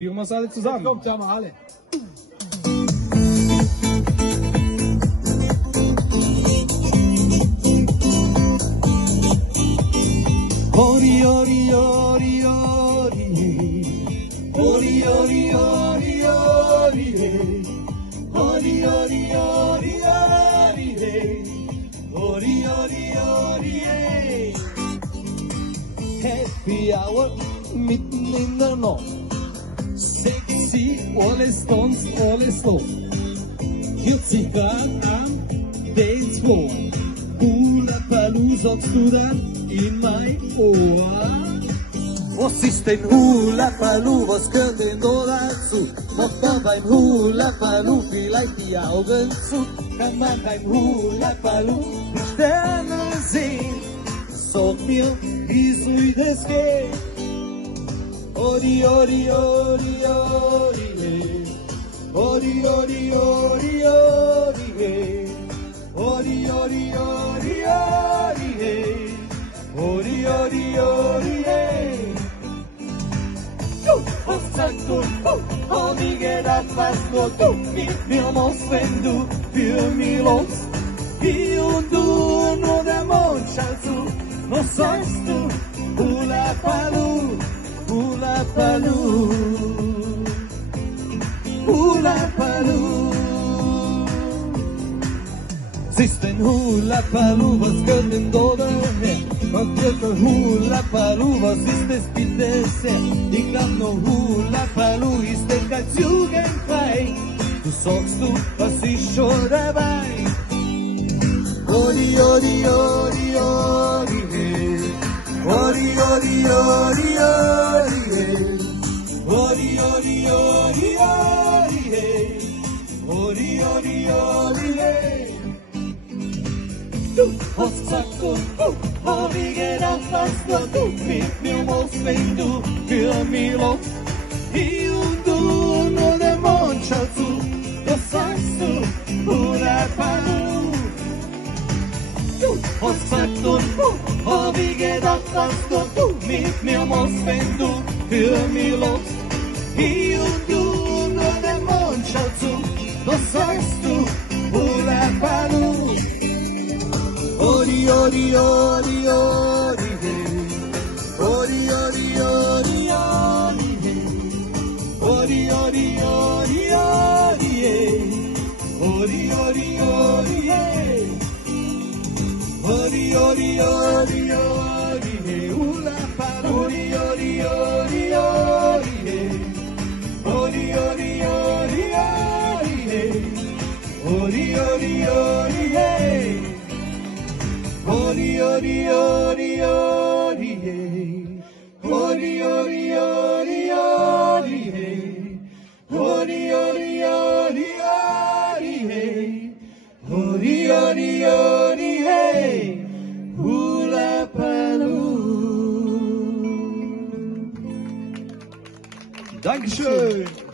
Führen wir es alle zusammen. Kommt ja mal alle. Ori, ori, ori, ori, ori, ori, ori, ori, ori, ori, ori, ori, ori, ori, Happy hour, mitten in der Nacht. Sexy, alles tanzt, alles lacht. 40 Grad am Dancefloor. Hula Baloo, sagst du dann in mein Ohr. Was ist denn Hula Baloo, was gehört denn da dazu? Macht man beim Hula Baloo vielleicht die Augen zu? Kann man beim Hula Baloo die Sterne sehen? Sag mir, wie soll das gehen? Ori, ori, ori, ori, hey. Ori, ori, ori, ori, hey. Ori, ori, ori, ori, hey. Ori, ori, ori, hey. Was sagst du? Oh, wie gedacht, was nur du mit mir machst, wenn du für mich lachst. Ich und du, nur der Mond schaut zu. Was sagst du? Hula Baloo, Hula Baloo, Hula Baloo. Was ist denn Hula Baloo, was gehört denn da daher? Was gehört der Hula Baloo, was ist das bitte sehr? Ich glaub noch Hula Baloo ist denn ganz jugendfrei. Du sagst du, was ist schon dabei? Ori, ori, ori, ori, hey. Ori, ori, ori, ori, hey. Ori, ori, ori, ori, hey. Ori, ori, ori, hey. Du hast gesagt, hab ich gedacht, was nur du mit mir machst, wenn du für mich lachst. Ich und du, nur der Mond schaut zu. Was sagst du, Hula Baloo? Du hast gesagt, hab ich gedacht, was nur du mit mir machst, wenn du für mich lachst. Ich und du, nur der Mond schaut zu. Was sagst du, Hula Baloo? Ori, ori, ori, ori, hey. Ori, ori, ori, ori, hey. Ori, ori, ori, ori, hey. Ori, ori, ori, hey. Ori, ori, ori, ori, hey. Hula Baloo. Ori, ori, ori, ori, hey. Ori, ori, ori, ori, hey. Ori, ori, ori, hey. Ori, ori, ori, ori, hey. Ori, ori, ori, ori, hey. Ori, ori, ori, ori, hey. Ori, ori, ori, hey. Hula Baloo. Dankeschön.